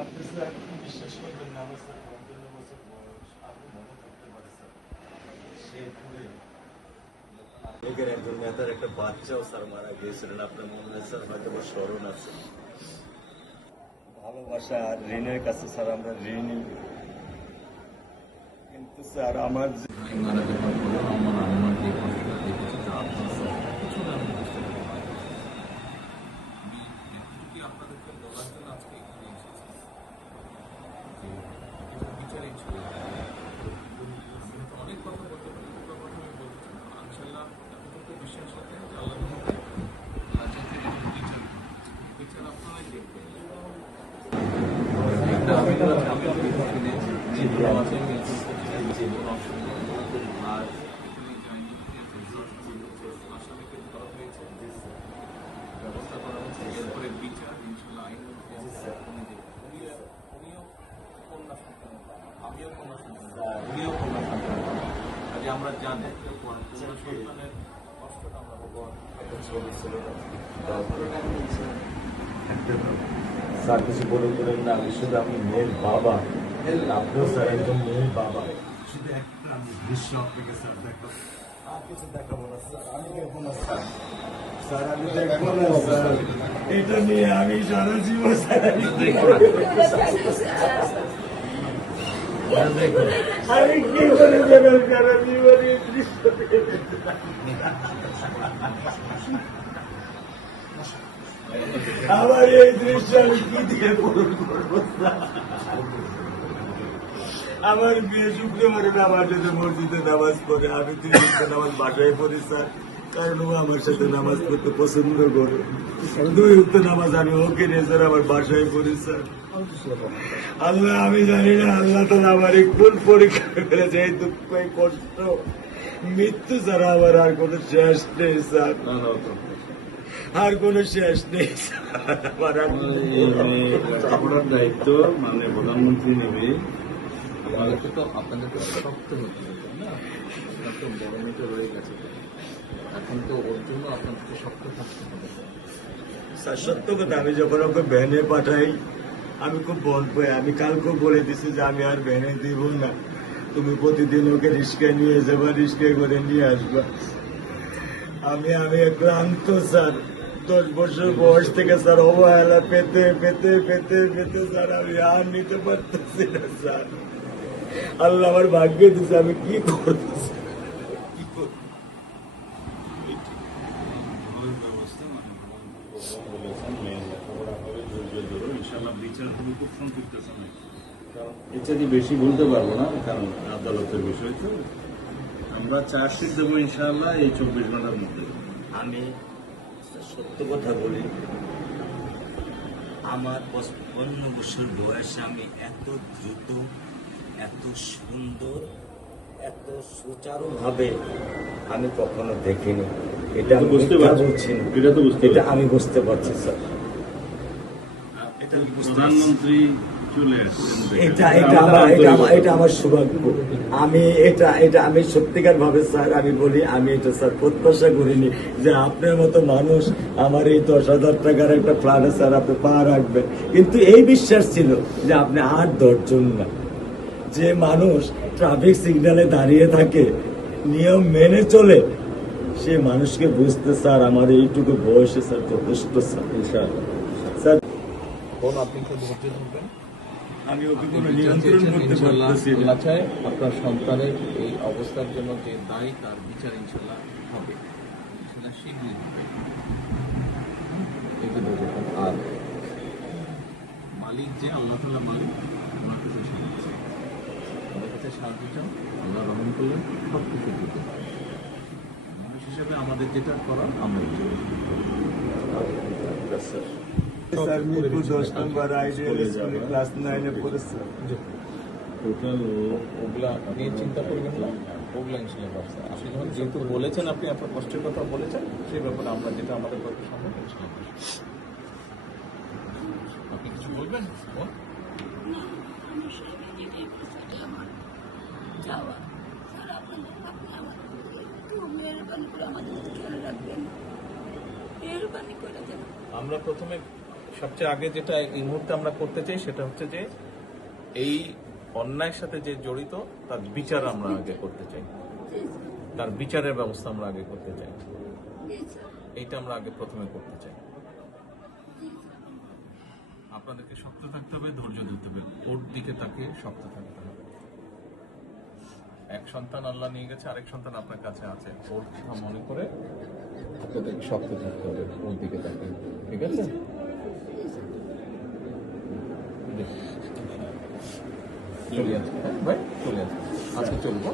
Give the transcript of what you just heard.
আপনি স্যার বিশ্বাস করবেন না, আমার স্যার 55 বছর বয়স, আপনি মনে করতে পারে স্যার শেরপুরে একজন নেতার একটা বাচ্চাও স্যার মারা গিয়েছিলেন, আপনার মনে হয় স্যার হয়তো বা স্মরণ আছে। ভালোবাসা আর ঋণের কাছে স্যার আমরা ঋণী, কিন্তু স্যার আমার মারা যাওয়ার পরে আমার আম্মার যে কষ্টটা দেখেছি তা আপনার স্যার কিছুটা আমি বুঝতে পারি। আমি এতটুকু আপনাদেরকে বলার জন্য আজকে এখানে এসেছি যে এটা বিচারিক ছিল। অনেক কথা বলতে পারি, দুটো কথা আমি বলতে চাই। ইনশাআল্লাহ এতটুকু বিশ্বাস রাখেন যে আল্লাহর মধ্যে বিচার আপনারাই দেখবেন। একটা আমি আর আসামিকে ধরা হয়েছে, ব্যবস্থা করা হচ্ছে, এরপরে বিচার ইনশাল্লাহ আইন উনিও কন্যা সন্তান, আমিও কন্যা সন্তান, উনিও কন্যা সন্তান। কাজে আমরা জানি কন্যা সন্তানের কষ্টটা আমরা স্যার কিছু বলে করেন না, আমি শুধু আপনি মেয়ের বাবা, আপনিও স্যার একজন মেয়ের বাবা। শুধু একটা আমি দৃশ্য আপনাকে স্যার দেখাবো, আর কিছু দেখাবো না স্যার, আমি দেখবো না স্যার, স্যার আমি দেখবো না স্যার, এটা নিয়ে আমি সারা জীবন স্যার আমি কি করে দেবেন সারা জীবন এই দৃশ্য আমার এই দৃশ্য আমি কি দিয়ে পূরণ করবো? আমার বিয়ে শুক্রবারে আমার সাথে মসজিদে নামাজ পড়ে, আমি 3 ওয়াক্ত নামাজ বাসায় পড়ি স্যার, কারণ ও আমার সাথে নামাজ পড়তে পছন্দ করে। 2 ওয়াক্ত নামাজ আমি ওকে নিয়ে স্যার আমার বাসায় পড়ি স্যার। আল্লাহ আমি জানি না আল্লাহ তো আমার কোন পরীক্ষা করেছে, এই দুঃখ এই কষ্ট মৃত্যু ছাড়া আমার আর কোনো শেষ নেই স্যার, আর কোনো শেষ নেই। আপনার দায়িত্ব মানে প্রধানমন্ত্রী নেবে, আমাদেরকে তো আপনাদেরকে শক্ত হতে হবে না, আপনার তো বড় মেয়েটা রয়ে গেছে, এখন তো ওর জন্য আপনাদেরকে শক্ত থাকতে হবে। স্যার সত্য কথা, আমি যখন ওকে ভ্যানে পাঠাই আমি খুব বল পাই, আমি কালকেও বলে দিছি যে আমি আর ভ্যানে দিব না, তুমি প্রতিদিন ওকে রিস্কায় নিয়ে যাবা, রিস্কায় করে নিয়ে আসবা। আমি ক্লান্ত স্যার, 10 বছর বয়স থেকে স্যার অবহেলা পেতে পেতে পেতে পেতে স্যার আমি আর নিতে পারতেছি না স্যার। আল্লাহ আমার ভাগ্যে দিচ্ছে, আমি কি করতেছি, কি করব? বিচার তুমি খুব সম্পৃক্ত সময়, ইত্যাদি বেশি বলতে পারবো না, কারণ আদালতের বিষয় তো। আমরা চার্জশিট দেবো ইনশাআল্লাহ এই 24 ঘন্টার মধ্যে। আমি সত্য কথা বলি, আমার 55 বছর বয়সে আমি এত দ্রুত, এত সুন্দর, এত সুচারুভাবে আমি কখনো দেখিনি। এটা বুঝতে পারছি, এটা তো বুঝতে, এটা আমি বুঝতে পারছি স্যার, এটা প্রধানমন্ত্রী চলে আসছেন, এটা আমার সৌভাগ্য। আমি সত্যিকার ভাবে স্যার আমি বলি, আমি এটা স্যার প্রত্যাশা করিনি যে আপনার মতো মানুষ আমার এই 10,000 টাকার একটা ফ্ল্যাটে স্যার আপনি পা রাখবেন, কিন্তু এই বিশ্বাস ছিল যে আপনি 8-10 জন না, যে মানুষ ট্রাফিক সিগন্যালে দাঁড়িয়ে থাকে, নিয়ম মেনে চলে, সে মানুষকে বুঝতে স্যার আমার এইটুকু বয়সে স্যার যথেষ্ট স্যার। ইনশাআল্লাহ স্যার আপনি একটু ধৈর্য ধরবেন, আমি ওকে কোনো নিয়ন্ত্রণ করতে পারতেছি না। আল্লাহ চায় আপনার সন্তানের এই অবস্থার জন্য যে দায়ী তার বিচার ইনশাল্লাহ হবে, ইনশাল্লাহ শীঘ্রই হবে। আর মালিক যে আল্লাহ তাআলা মালিক, ওনার কাছে সাহায্য চাই, ওনার কাছে সাহায্য চাও, আল্লাহ রহম করলেন সব কিছু দিতে পারে। মানুষ হিসেবে আমাদের যেটা করার আমরা স্যার মিরপুর 10 নম্বর আইডিয়াল স্কুলে ক্লাস 9-এ পড়ে স্যার। টোটাল ওগুলা নিয়ে চিন্তা করবেন না, ওগুলা ইনশাল্লাহ ব্যবস্থা। আপনি যখন যেহেতু বলেছেন, আপনি আপনার কষ্টের কথা বলেছেন, সেই ব্যাপারে আমরা যেটা আমাদের পক্ষে সম্ভব ইনশাল্লাহ করব। আপনি কিছু বলবেন? বল। না, আমার স্বামী যেটাই বলছে, এটা আমার চাওয়া। স্যার, আপনি আমাদের একটু মেহরবানি করে আমাদের খেয়াল রাখবেন, মেহরবানি করে দেন। আমরা প্রথমে সবচেয়ে আগে যেটা এই মুহূর্তে আমরা করতে চাই সেটা হচ্ছে যে এই অন্যায়ের সাথে যে জড়িত তার বিচার আমরা আগে করতে চাই, জি স্যার, তার বিচারের ব্যবস্থা আমরা আগে করতে চাই। জি স্যার, এইটা আমরা আগে প্রথমে করতে চাই। জি স্যার। আপনাদেরকে শক্ত থাকতে হবে, ধৈর্য ধরতে হবে, ওর দিকে তাকে শক্ত থাকতে হবে। এক সন্তান আল্লাহ নিয়ে গেছে, আরেক সন্তান আপনার কাছে আছে, ওর কথা মনে করে আপনাদেরকে শক্ত থাকতে হবে, ওর দিকে তাকে। ঠিক আছে? চলে আসবে ভাই, চলে আসবে, আজকে চলবো।